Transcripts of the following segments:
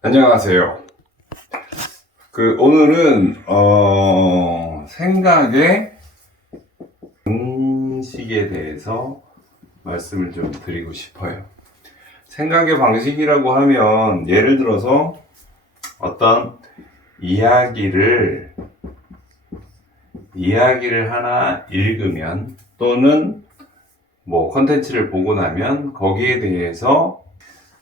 안녕하세요. 오늘은 생각의 방식에 대해서 말씀을 좀 드리고 싶어요. 생각의 방식이라고 하면 예를 들어서 어떤 이야기를 하나 읽으면 또는 컨텐츠를 보고 나면 거기에 대해서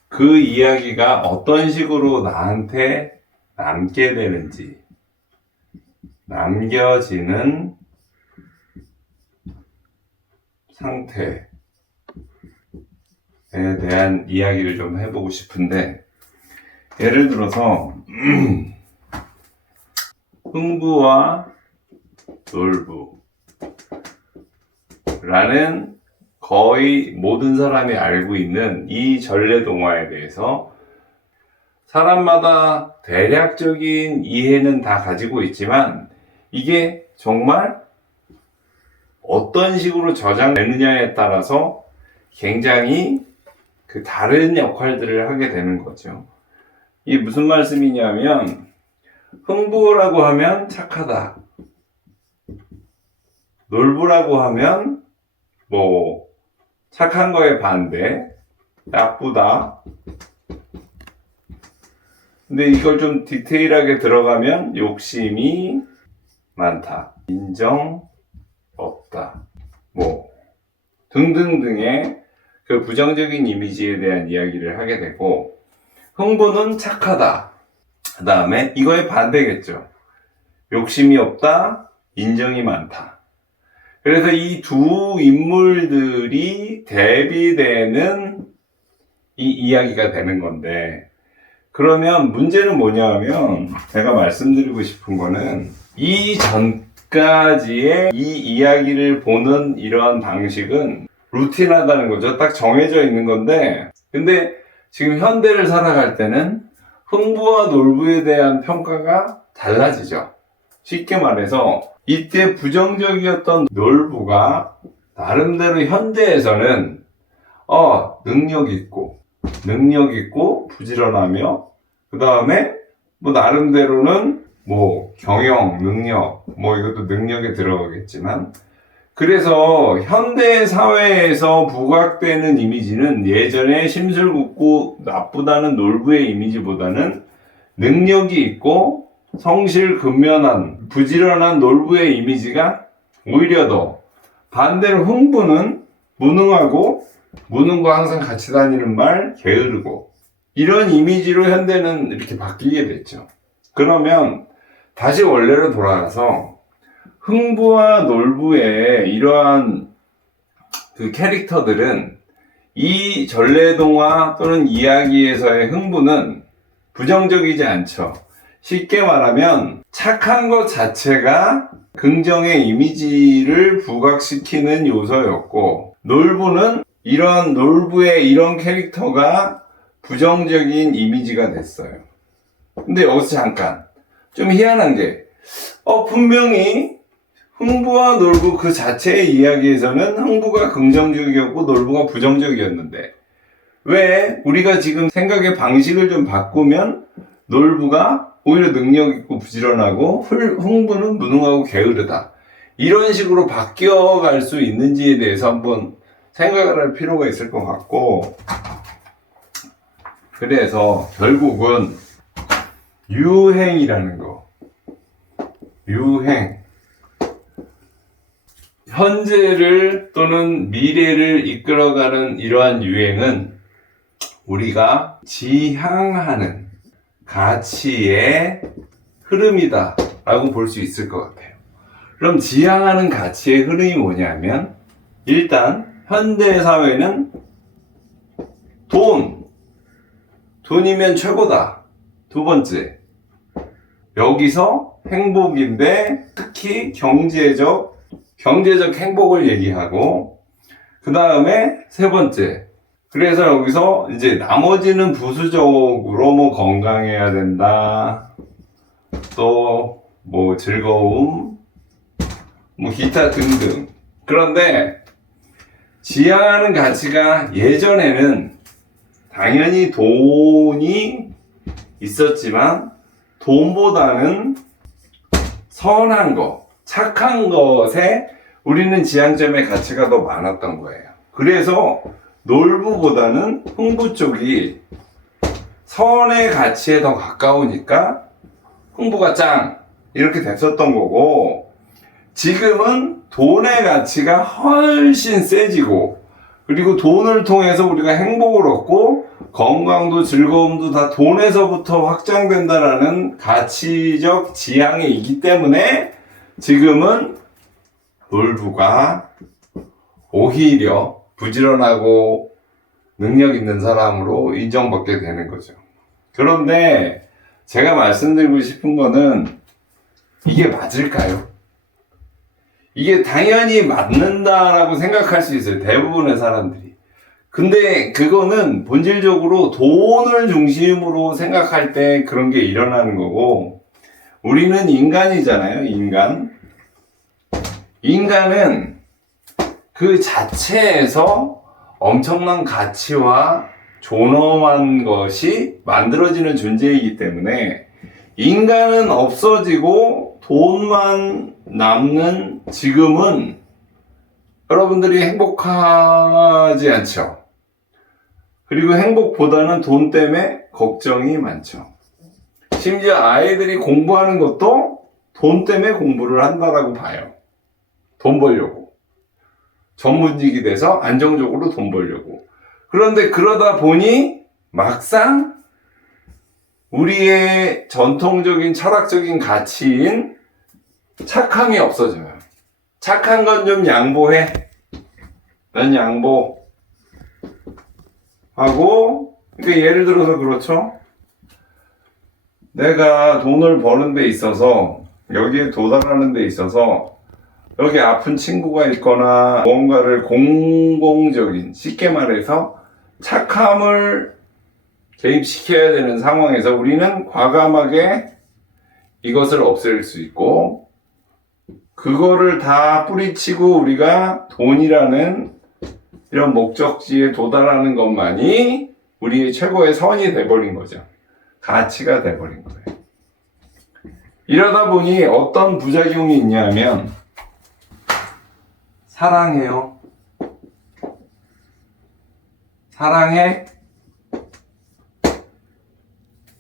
그 이야기가 어떤 식으로 나한테 남게 되는지, 남겨지는 상태에 대한 이야기를 좀 해보고 싶은데, 예를 들어서 흥부와 놀부라는 거의 모든 사람이 알고 있는 이 전래동화에 대해서 사람마다 대략적인 이해는 다 가지고 있지만 이게 정말 어떤 식으로 저장되느냐에 따라서 굉장히 다른 역할들을 하게 되는 거죠. 이게 무슨 말씀이냐면 흥부라고 하면 착하다, 놀부라고 하면 착한 거에 반대, 나쁘다. 근데 이걸 좀 디테일하게 들어가면 욕심이 많다, 인정 없다, 등등등의 그 부정적인 이미지에 대한 이야기를 하게 되고, 흥부는 착하다. 그 다음에 이거의 반대겠죠. 욕심이 없다, 인정이 많다. 그래서 이 두 인물들이 대비되는 이 이야기가 되는 건데, 그러면 문제는 뭐냐면 제가 말씀드리고 싶은 거는 이 전까지의 이 이야기를 보는 이러한 방식은 루틴하다는 거죠. 딱 정해져 있는 건데, 근데 지금 현대를 살아갈 때는 흥부와 놀부에 대한 평가가 달라지죠. 쉽게 말해서 이때 부정적이었던 놀부가 나름대로 현대에서는 능력 있고 부지런하며, 그 다음에 나름대로는 경영, 능력, 이것도 능력에 들어가겠지만, 그래서 현대 사회에서 부각되는 이미지는 예전에 심술궂고 나쁘다는 놀부의 이미지보다는 능력이 있고 성실근면한 부지런한 놀부의 이미지가 오히려 더, 반대로 흥부는 무능과 항상 같이 다니는 말, 게으르고, 이런 이미지로 현대는 이렇게 바뀌게 됐죠. 그러면 다시 원래로 돌아가서 흥부와 놀부의 이러한 그 캐릭터들은 이 전래동화 또는 이야기에서의 흥부는 부정적이지 않죠. 쉽게 말하면 착한 것 자체가 긍정의 이미지를 부각시키는 요소였고, 놀부는 이런 놀부의 이런 캐릭터가 부정적인 이미지가 됐어요. 근데 여기서 잠깐 좀 희한한 게, 분명히 흥부와 놀부 그 자체의 이야기에서는 흥부가 긍정적이었고 놀부가 부정적이었는데, 왜 우리가 지금 생각의 방식을 좀 바꾸면 놀부가 오히려 능력 있고 부지런하고 흥부는 무능하고 게으르다, 이런 식으로 바뀌어갈 수 있는지에 대해서 한번 생각을 할 필요가 있을 것 같고, 그래서 결국은 유행이라는 거, 현재를 또는 미래를 이끌어가는 이러한 유행은 우리가 지향하는 가치의 흐름이다 라고 볼 수 있을 것 같아요. 그럼 지향하는 가치의 흐름이 뭐냐면, 일단 현대 사회는 돈이면 최고다. 두 번째, 여기서 행복인데 특히 경제적 행복을 얘기하고, 그 다음에 세 번째, 그래서 여기서 이제 나머지는 부수적으로 건강해야 된다, 또 즐거움, 기타 등등. 그런데 지향하는 가치가 예전에는 당연히 돈이 있었지만 돈보다는 선한 것, 착한 것에 우리는 지향점의 가치가 더 많았던 거예요. 그래서 놀부보다는 흥부 쪽이 선의 가치에 더 가까우니까 흥부가 짱! 이렇게 됐었던 거고, 지금은 돈의 가치가 훨씬 세지고, 그리고 돈을 통해서 우리가 행복을 얻고 건강도 즐거움도 다 돈에서부터 확장된다라는 가치적 지향이 있기 때문에 지금은 놀부가 오히려 부지런하고 능력 있는 사람으로 인정받게 되는 거죠. 그런데 제가 말씀드리고 싶은 거는 이게 맞을까요? 이게 당연히 맞는다라고 생각할 수 있어요. 대부분의 사람들이. 근데 그거는 본질적으로 돈을 중심으로 생각할 때 그런 게 일어나는 거고, 우리는 인간이잖아요, 인간. 인간은 그 자체에서 엄청난 가치와 존엄한 것이 만들어지는 존재이기 때문에 인간은 없어지고 돈만 남는 지금은 여러분들이 행복하지 않죠. 그리고 행복보다는 돈 때문에 걱정이 많죠. 심지어 아이들이 공부하는 것도 돈 때문에 공부를 한다라고 봐요. 돈 벌려고. 전문직이 돼서 안정적으로 돈 벌려고. 그런데 그러다 보니 막상 우리의 전통적인 철학적인 가치인 착함이 없어져요. 착한 건 좀 양보해. 난 양보. 하고, 그러니까 예를 들어서 그렇죠. 내가 돈을 버는 데 있어서, 여기에 도달하는 데 있어서, 여기 아픈 친구가 있거나, 뭔가를 공공적인, 쉽게 말해서, 착함을 개입시켜야 되는 상황에서 우리는 과감하게 이것을 없앨 수 있고, 그거를 다 뿌리치고 우리가 돈이라는 이런 목적지에 도달하는 것만이 우리의 최고의 선이 돼버린 거죠. 가치가 돼버린 거예요. 이러다 보니 어떤 부작용이 있냐면, 사랑해요. 사랑해.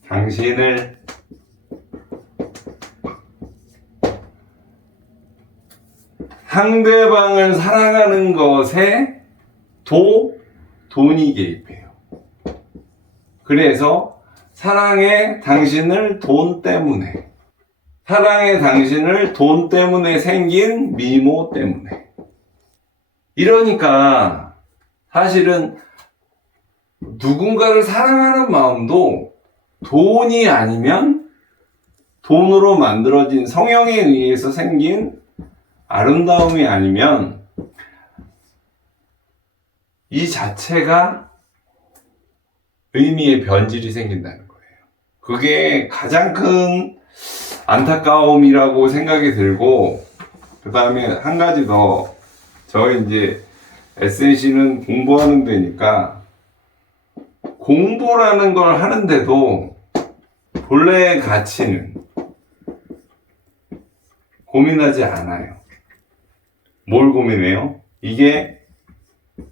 당신을. 상대방을 사랑하는 것에 돈이 개입해요. 그래서 사랑해 당신을 돈 때문에. 사랑해 당신을 돈 때문에 생긴 미모 때문에. 이러니까 사실은 누군가를 사랑하는 마음도 돈이 아니면 돈으로 만들어진 성형에 의해서 생긴 아름다움이 아니면 이 자체가 의미의 변질이 생긴다는 거예요. 그게 가장 큰 안타까움이라고 생각이 들고, 그 다음에 한 가지 더, 저희 이제 SNC는 공부하는 데니까 공부라는 걸 하는데도 본래의 가치는 고민하지 않아요. 뭘 고민해요? 이게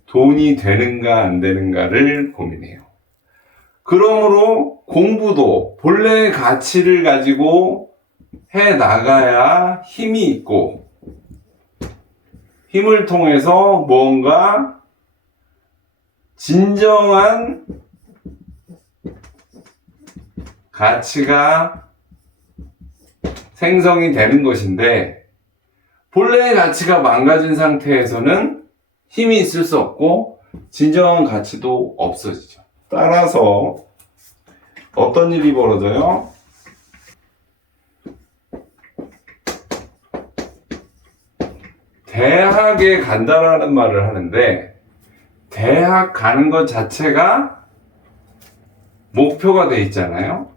돈이 되는가 안 되는가를 고민해요. 그러므로 공부도 본래의 가치를 가지고 해 나가야 힘이 있고, 힘을 통해서 뭔가 진정한 가치가 생성이 되는 것인데, 본래의 가치가 망가진 상태에서는 힘이 있을 수 없고 진정한 가치도 없어지죠. 따라서 어떤 일이 벌어져요? 대학에 간다라는 말을 하는데, 대학 가는 것 자체가 목표가 돼 있잖아요.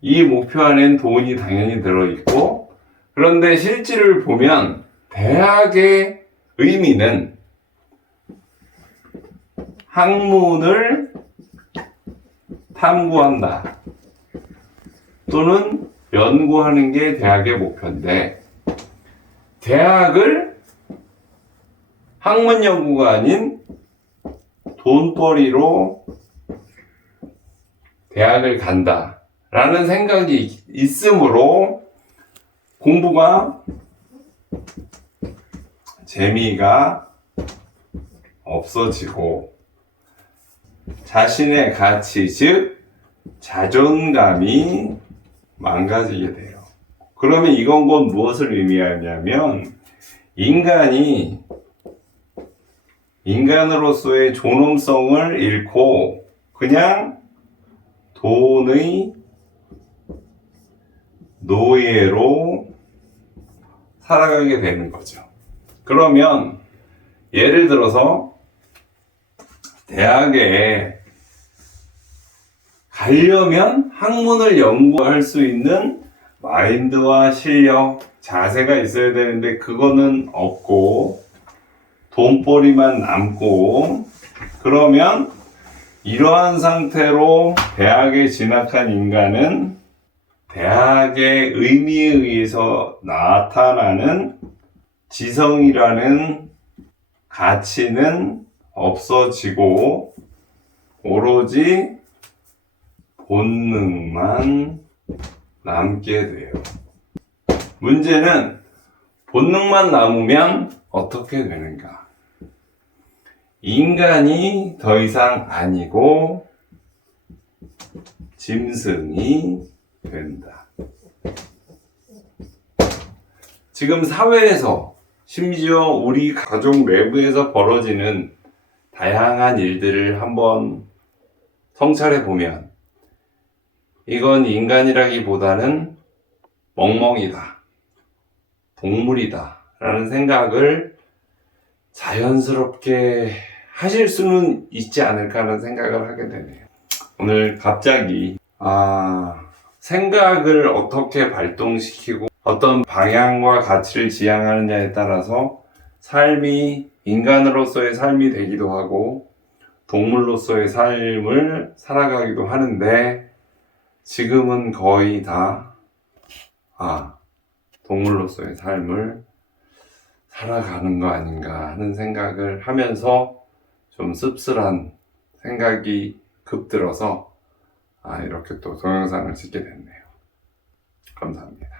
이 목표 안엔 돈이 당연히 들어있고, 그런데 실질을 보면 대학의 의미는 학문을 탐구한다 또는 연구하는 게 대학의 목표인데, 대학을 학문 연구가 아닌 돈벌이로 대학을 간다 라는 생각이 있으므로 공부가 재미가 없어지고 자신의 가치, 즉 자존감이 망가지게 돼요. 그러면 이건 곧 무엇을 의미하냐면, 인간이 인간으로서의 존엄성을 잃고 그냥 돈의 노예로 살아가게 되는 거죠. 그러면 예를 들어서 대학에 가려면 학문을 연구할 수 있는 마인드와 실력, 자세가 있어야 되는데 그거는 없고 돈벌이만 남고, 그러면 이러한 상태로 대학에 진학한 인간은 대학의 의미에 의해서 나타나는 지성이라는 가치는 없어지고 오로지 본능만 남게 돼요. 문제는 본능만 남으면 어떻게 되는가? 인간이 더 이상 아니고 짐승이 된다. 지금 사회에서, 심지어 우리 가족 내부에서 벌어지는 다양한 일들을 한번 성찰해 보면 이건 인간이라기보다는 멍멍이다, 동물이다 라는 생각을 자연스럽게 하실 수는 있지 않을까 하는 생각을 하게 되네요. 오늘 갑자기 생각을 어떻게 발동시키고 어떤 방향과 가치를 지향하느냐에 따라서 삶이 인간으로서의 삶이 되기도 하고 동물로서의 삶을 살아가기도 하는데, 지금은 거의 다 동물로서의 삶을 살아가는 거 아닌가 하는 생각을 하면서 좀 씁쓸한 생각이 급들어서 이렇게 또 동영상을 찍게 됐네요. 감사합니다.